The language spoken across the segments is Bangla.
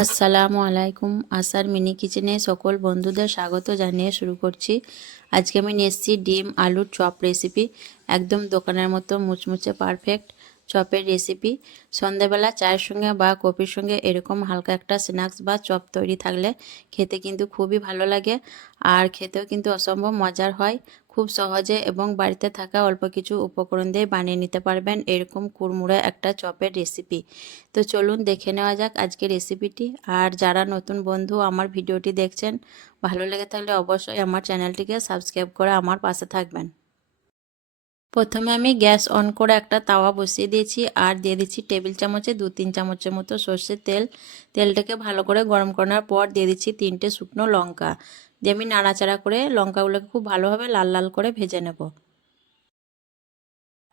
আসসালামু আলাইকুম। আসার মিনি কিচেনে সকল বন্ধুদের স্বাগত জানিয়ে শুরু করছি। আজকে আমি নিয়ে এসেছি ডিম আলুর চপ রেসিপি। একদম দোকানের মতো মুচমুচে পারফেক্ট চপের রেসিপি। সন্ধ্যাবেলা চায়ের সঙ্গে বা কফির সঙ্গে এরকম হালকা একটা স্ন্যাক্স বা চপ তৈরি থাকলে খেতে কিন্তু খুবই ভালো লাগে, আর খেতেও কিন্তু অসম্ভব মজার হয়। খুব সহজে এবং বাড়িতে থাকা অল্প কিছু উপকরণ দিয়ে বানিয়ে নিতে পারবেন এরকম কুড়মুড়ে একটা চপের রেসিপি। তো চলুন দেখে নেওয়া যাক আজকের রেসিপিটি। আর যারা নতুন বন্ধু আমার ভিডিওটি দেখছেন, ভালো লেগে থাকলে অবশ্যই আমার চ্যানেলটিকে সাবস্ক্রাইব করে আমার পাশে থাকবেন। প্রথমে আমি গ্যাস অন করে একটা তাওয়া বসিয়ে দিয়েছি আর দিয়ে দিচ্ছি টেবিল চামচে 2-3 চামচের মতো সর্ষের তেল। তেলটাকে ভালো করে গরম করার পর দিয়ে দিচ্ছি 3টে শুকনো লঙ্কা। দিয়ে আমি নাড়াচাড়া করে লঙ্কাগুলোকে খুব ভালোভাবে লাল লাল করে ভেজে নেব।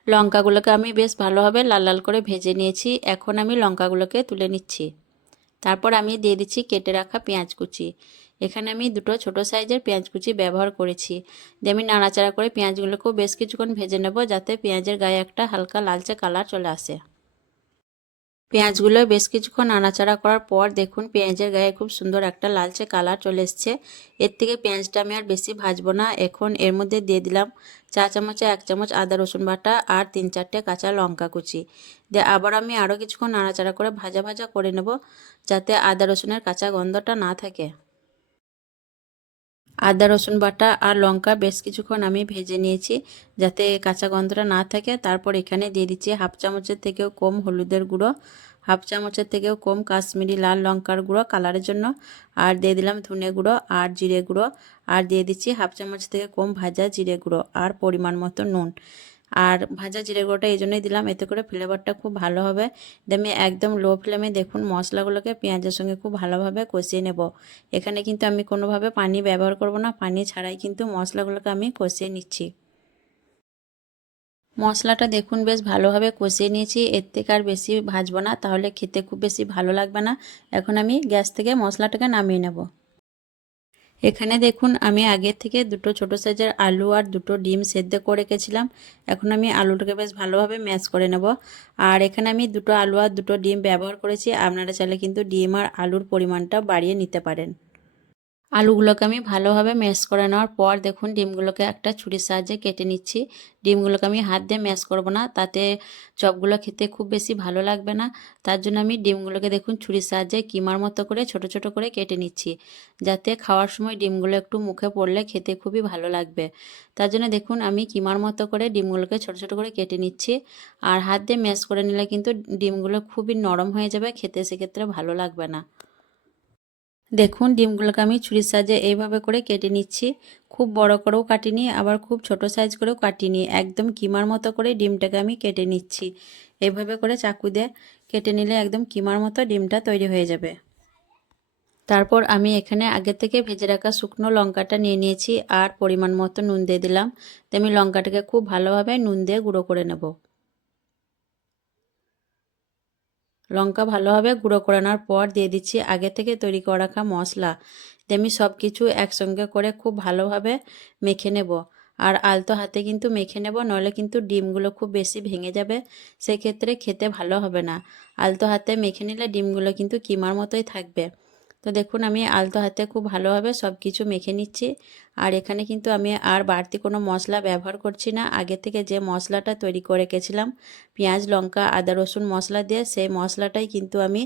লঙ্কাগুলোকে আমি বেশ ভালোভাবে লাল লাল করে ভেজে নিয়েছি। এখন আমি লঙ্কাগুলোকে তুলে নিচ্ছি। তারপর আমি দিয়ে দিচ্ছি কেটে রাখা পেঁয়াজ কুচি। এখানে আমি দুটো ছোট সাইজের পেঁয়াজ কুচি ব্যবহার করেছি। দিয়ে আমি নাড়াচাড়া করে পেঁয়াজগুলোকেও বেশ কিছুক্ষণ ভেজে নেব, যাতে পেঁয়াজের গায়ে একটা হালকা লালচে কালার চলে আসে। পেঁয়াজগুলো বেশ কিছুক্ষণ নাড়াচাড়া করার পর দেখুন পেঁয়াজের গায়ে খুব সুন্দর একটা লালচে কালার চলে এসছে। এর থেকে পেঁয়াজটা আমি আর বেশি ভাজবো না। এখন এর মধ্যে দিয়ে দিলাম 1 চামচ আদা রসুন বাটা আর 3-4টে কাঁচা লঙ্কা কুচি। দিয়ে আবার আমি আরও কিছুক্ষণ নাড়াচাড়া করে ভাজা ভাজা করে নেব, যাতে আদা রসুনের কাঁচা গন্ধটা না থাকে। আদা রসুন বাটা আর লঙ্কা বেশ কিছুক্ষণ আমি ভেজে নিয়েছি, যাতে কাঁচা গন্ধটা না থাকে। তারপর এখানে দিয়ে দিচ্ছি 1/2 চামচের থেকেও কম হলুদের গুঁড়ো, 1/2 চামচের থেকেও কম কাশ্মীরি লাল লঙ্কার গুঁড়ো কালারের জন্য, আর দিয়ে দিলাম ধনে গুঁড়ো আর জিরে গুঁড়ো, আর দিয়ে দিচ্ছি 1/2 চামচ থেকে কম ভাজা জিরে গুঁড়ো আর পরিমাণ মতো নুন। আর ভাজা জিরে গুঁড়োটা এই জন্যই দিলাম, এতে করে ফ্লেভারটা খুব ভালো হবে। আমি একদম লো ফ্লেমে দেখুন মশলাগুলোকে পেঁয়াজের সঙ্গে খুব ভালোভাবে কষিয়ে নেব। এখানে কিন্তু আমি কোনোভাবে পানি ব্যবহার করব না, পানি ছাড়াই কিন্তু মশলাগুলোকে আমি কষিয়ে নিচ্ছি। মশলাটা দেখুন বেশ ভালোভাবে কষিয়ে নিয়েছি। এর থেকে আর বেশি ভাজবো না, তাহলে খেতে খুব বেশি ভালো লাগবে না। এখন আমি গ্যাস থেকে মশলাটাকে নামিয়ে নেব। এখানে দেখুন আমি আগে থেকে দুটো ছোট সাইজের আলু আর দুটো ডিম সেদ্ধ করে রেখেছিলাম। এখন আমি আলুটাকে বেশ ভালোভাবে ম্যাশ করে নেব। আর এখানে আমি দুটো আলু আর দুটো ডিম ব্যবহার করেছি। আপনারা চাইলে কিন্তু ডিম আর আলুর পরিমাণটা বাড়িয়ে নিতে পারেন। আলুগুলোকে আমি ভালোভাবে ম্যাশ করে নেওয়ার পর দেখুন ডিমগুলোকে একটা ছুরির সাহায্যে কেটে নিচ্ছি। ডিমগুলোকে আমি হাত দিয়ে ম্যাশ করব না, তাতে চপগুলো খেতে খুব বেশি ভালো লাগবে না। তার জন্য আমি ডিমগুলোকে দেখুন ছুরির সাহায্যে কিমার মতো করে ছোট ছোট করে কেটে নিচ্ছি, যাতে খাওয়ার সময় ডিমগুলো একটু মুখে পড়লে খেতে খুবই ভালো লাগবে। তার জন্য দেখুন আমি কিমার মতো করে ডিমগুলোকে ছোট ছোট করে কেটে নিচ্ছি। আর হাত দিয়ে ম্যাশ করে নিলে কিন্তু ডিমগুলো খুবই নরম হয়ে যাবে, খেতে সেক্ষেত্রে ভালো লাগবে না। দেখুন ডিমগুলোকে আমি ছুরির সাহায্যে এইভাবে করে কেটে নিচ্ছি। খুব বড় করেও কাটিনি, আবার খুব ছোট সাইজ করেও কাটিনি, একদম কিমার মতো করে ডিমটাকে আমি কেটে নিচ্ছি। এইভাবে করে চাকু দিয়ে কেটে নিলে একদম কিমার মতো ডিমটা তৈরি হয়ে যাবে। তারপর আমি এখানে আগে থেকে ভেজে রাখা শুকনো লঙ্কাটা নিয়ে নিয়েছি আর পরিমাণ মতো নুন দিয়ে দিলাম। তো আমি লঙ্কাটাকে খুব ভালোভাবে নুন দিয়ে গুঁড়ো করে নেব। লঙ্কা ভালোভাবে গুঁড়ো করে নেওয়ার পর দিয়ে দিচ্ছি আগে থেকে তৈরি করে রাখা মশলা। দিয়ে আমি সব কিছু একসঙ্গে করে খুব ভালোভাবে মেখে নেব। আর আলতো হাতে কিন্তু মেখে নেব, নইলে কিন্তু ডিমগুলো খুব বেশি ভেঙে যাবে, সেক্ষেত্রে খেতে ভালো হবে না। আলতো হাতে মেখে নিলে ডিমগুলো কিন্তু কিমার মতোই থাকবে। তো দেখুন আমি আলতো হাতে খুব ভালোভাবে সব কিছু মেখে নিচ্ছি। আর এখানে কিন্তু আমি আর বাড়তি কোনো মশলা ব্যবহার করছি না। আগে থেকে যে মশলাটা তৈরি করে রেখেছিলাম পেঁয়াজ লঙ্কা আদা রসুন মশলা দিয়ে, সেই মশলাটাই কিন্তু আমি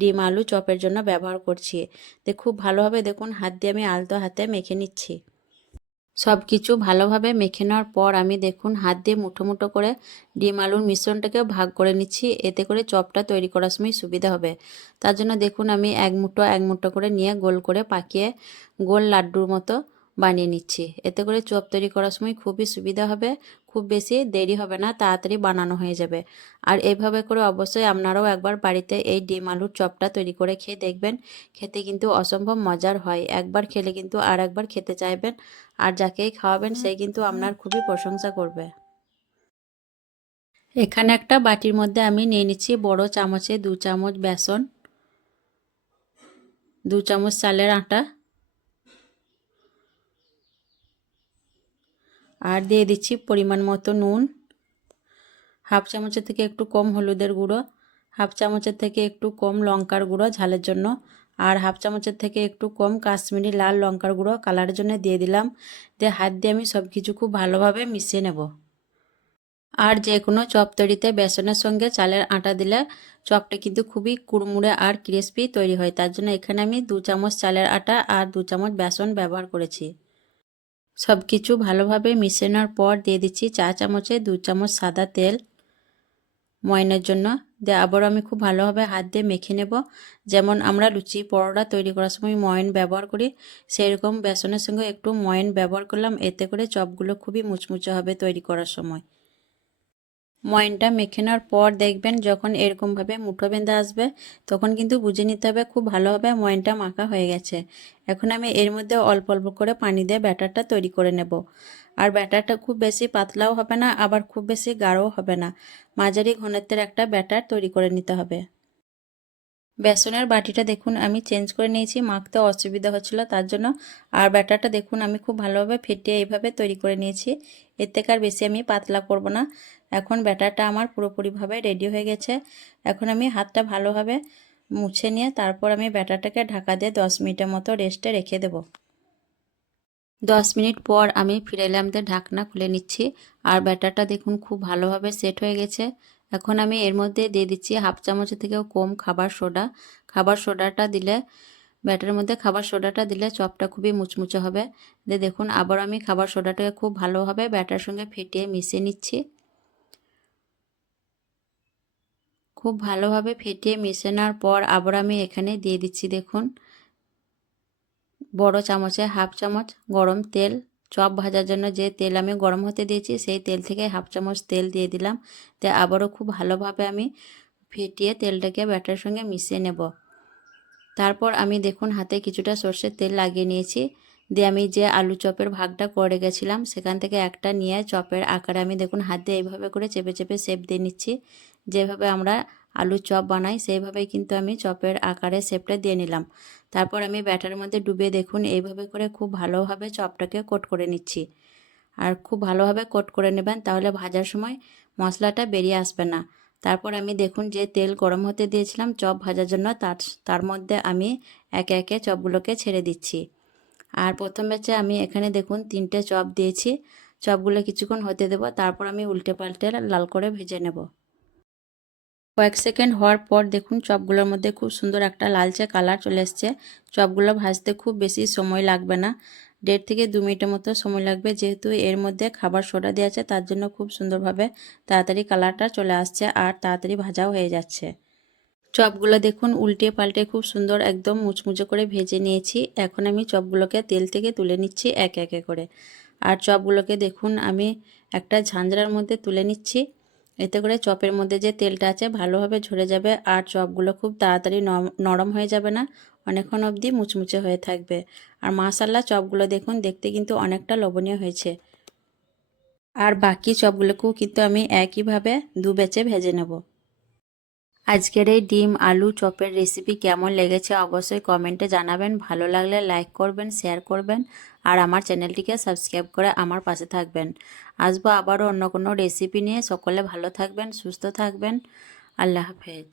ডিম আলু চপের জন্য ব্যবহার করছি। তো খুব ভালোভাবে দেখুন হাত দিয়ে আমি আলতো হাতে মেখে নিচ্ছি। সব কিছু ভালোভাবে মেখে নেওয়ার পর আমি দেখুন হাত দিয়ে মুঠো মুঠো করে ডিম আলুর মিশ্রণটাকে ভাগ করে নিচ্ছি, এতে করে চপটা তৈরি করার সময় সুবিধা হবে। তার জন্য দেখুন আমি এক মুঠো করে নিয়ে গোল করে পাকিয়ে গোল লাড্ডুর মতো বানিয়ে নিচ্ছি। এতে করে চপ তৈরি করার সময় খুবই সুবিধা হবে, খুব বেশি দেরি হবে না, তাড়াতাড়ি বানানো হয়ে যাবে। আর এইভাবে করে অবশ্যই আপনারাও একবার বাড়িতে এই ডিম আলুর চপটা তৈরি করে খেয়ে দেখবেন। খেতে কিন্তু অসম্ভব মজার হয়, একবার খেলে কিন্তু আর একবার খেতে চাইবেন। আর যাকেই খাওয়াবেন সে কিন্তু আপনার খুবই প্রশংসা করবে। এখানে একটা বাটির মধ্যে আমি নিয়ে নিচ্ছি বড় চামচে 2 চামচ বেসন, 2 চামচ চালের আটা, আর দিয়ে দিচ্ছি পরিমাণ মতো নুন, 1/2 চামচের থেকে একটু কম হলুদের গুঁড়ো, হাফ চামচের থেকে একটু কম লঙ্কার গুঁড়ো ঝালের জন্য, আর হাফ চামচের থেকে একটু কম কাশ্মীরি লাল লঙ্কার গুঁড়ো কালারের জন্য দিয়ে দিলাম। দিয়ে হাত দিয়ে আমি সব কিছু খুব ভালোভাবে মিশিয়ে নেব। আর যে কোনো চপ তৈরিতে বেসনের সঙ্গে চালের আটা দিলে চপটা কিন্তু খুবই কুড়মুড়ে আর ক্রিস্পি তৈরি হয়। তার জন্য এখানে আমি 2 চামচ চালের আটা আর 2 চামচ বেসন ব্যবহার করেছি। সব কিছু ভালোভাবে মিশানোর পর দিয়ে দিচ্ছি 4 চামচে 2 চামচ সাদা তেল ময়নের জন্য। দিয়ে আবারও আমি খুব ভালোভাবে হাত দিয়ে মেখে নেব। যেমন আমরা লুচি পরোটা তৈরি করার সময় ময়ন ব্যবহার করি, সেই রকম বেসনের সঙ্গে একটু ময়ন ব্যবহার করলাম। এতে করে চপগুলো খুবই মুচমুচে হবে তৈরি করার সময়। ময়নটা মেখে নেওয়ার পর দেখবেন যখন এরকমভাবে মুঠো বেঁধে আসবে তখন কিন্তু বুঝে নিতে হবে খুব ভালোভাবে ময়নটা মাখা হয়ে গেছে। এখন আমি এর মধ্যে অল্প অল্প করে পানি দিয়ে ব্যাটারটা তৈরি করে নেব। আর ব্যাটারটা খুব বেশি পাতলাও হবে না, আবার খুব বেশি গাঢ়ও হবে না, মাঝারি ঘনত্বের একটা ব্যাটার তৈরি করে নিতে হবে। বেসনের বাটিটা দেখুন আমি চেঞ্জ করে নিয়েছি, মাখতে অসুবিধা হচ্ছিল তার জন্য। আর ব্যাটারটা দেখুন আমি খুব ভালোভাবে ফেটিয়ে এইভাবে তৈরি করে নিয়েছি। এর থেকে আর বেশি আমি পাতলা করব না। এখন ব্যাটারটা আমার পুরোপুরিভাবে রেডি হয়ে গেছে। এখন আমি হাতটা ভালোভাবে মুছে নিয়ে তারপর আমি ব্যাটারটাকে ঢাকা দিয়ে 10 মিনিটের মতো রেস্টে রেখে দেব। 10 মিনিট পর আমি ফিরে এলাম, দিয়ে ঢাকনা খুলে নিচ্ছি। আর ব্যাটারটা দেখুন খুব ভালোভাবে সেট হয়ে গেছে। এখন আমি এর মধ্যে দিয়ে দিচ্ছি হাফ চামচের থেকেও কম খাবার সোডা। খাবার সোডাটা দিলে ব্যাটারের মধ্যে খাবার সোডাটা দিলে চপটা খুবই মুচমুচে হবে। দিয়ে দেখুন আবার আমি খাবার সোডাটাকে খুব ভালোভাবে ব্যাটারের সঙ্গে ফেটিয়ে মিশিয়ে নিচ্ছি। খুব ভালোভাবে ফেটিয়ে মিশিয়ে নেওয়ার পর আবার আমি এখানে দিয়ে দিচ্ছি দেখুন বড় চামচে হাফ চামচ গরম তেল। চপ ভাজার জন্য যে তেল আমি গরম হতে দিয়েছি সেই তেল থেকে হাফ চামচ তেল দিয়ে দিলাম। তো আবারও খুব ভালোভাবে আমি ফেটিয়ে তেলটাকে ব্যাটারের সঙ্গে মিশিয়ে নেব। তারপর আমি দেখুন হাতে কিছুটা সর্ষের তেল লাগিয়ে নিয়েছি। দিয়ে আমি যে আলু চপের ভাগটা করে গেছিলাম সেখান থেকে একটা নিয়ে চপের আকারে আমি দেখুন হাত দিয়ে এইভাবে করে চেপে চেপে শেপ দিয়ে নিচ্ছি। যেভাবে আমরা আলুর চপ বানাই সেইভাবেই কিন্তু আমি চপের আকারে শেপটা দিয়ে নিলাম। তারপর আমি ব্যাটারের মধ্যে ডুবে দেখুন এইভাবে করে খুব ভালোভাবে চপটাকে কোট করে নিচ্ছি। আর খুব ভালোভাবে কোট করে নেবেন, তাহলে ভাজার সময় মশলাটা বেরিয়ে আসবে না। তারপর আমি দেখুন যে তেল গরম হতে দিয়েছিলাম চপ ভাজার জন্য তার মধ্যে আমি একে একে চপগুলোকে ছেড়ে দিচ্ছি। আর প্রথম ব্যাচে আমি এখানে দেখুন 3টে চপ দিয়েছি। চপগুলো কিছুক্ষণ হতে দেব, তারপর আমি উল্টে পাল্টে লাল করে ভেজে নেব। কয়েক সেকেন্ড হওয়ার পর দেখুন চপগুলোর মধ্যে খুব সুন্দর একটা লালচে কালার চলে এসছে। চপগুলো ভাজতে খুব বেশি সময় লাগবে না, 1.5 থেকে 2 মিনিটের মতো সময় লাগবে। যেহেতু এর মধ্যে খাবার সোডা দেওয়া আছে তার জন্য খুব সুন্দরভাবে তাড়াতাড়ি কালারটা চলে আসছে আর তাড়াতাড়ি ভাজাও হয়ে যাচ্ছে। চপগুলো দেখুন উল্টে পাল্টে খুব সুন্দর একদম মুচমুচে করে ভেজে নিয়েছি। এখন আমি চপগুলোকে তেল থেকে তুলে নিচ্ছি একে একে করে। আর চপগুলোকে দেখুন আমি একটা ঝাঁঝরার মধ্যে তুলে নিচ্ছি। এতে করে চপের মধ্যে যে তেলটা আছে ভালোভাবে ঝরে যাবে আর চপগুলো খুব তাড়াতাড়ি নরম হয়ে যাবে না, অনেকক্ষণ অবধি মুচমুচে হয়ে থাকবে। আর মাশাআল্লাহ চপগুলো দেখুন দেখতে কিন্তু অনেকটা লোভনীয় হয়েছে। আর বাকি চপগুলোকেও কিন্তু আমি একইভাবে 2 ব্যাচে ভেজে নেব। আজকের এই ডিম আলু চপের রেসিপি কেমন লেগেছে অবশ্যই কমেন্টে জানাবেন। ভালো লাগলে লাইক করবেন, শেয়ার করবেন আর আমার চ্যানেলটিকে সাবস্ক্রাইব করে আমার পাশে থাকবেন। আসবো আবারও অন্য কোনো রেসিপি নিয়ে। সকলে ভালো থাকবেন, সুস্থ থাকবেন। আল্লাহ হাফেজ।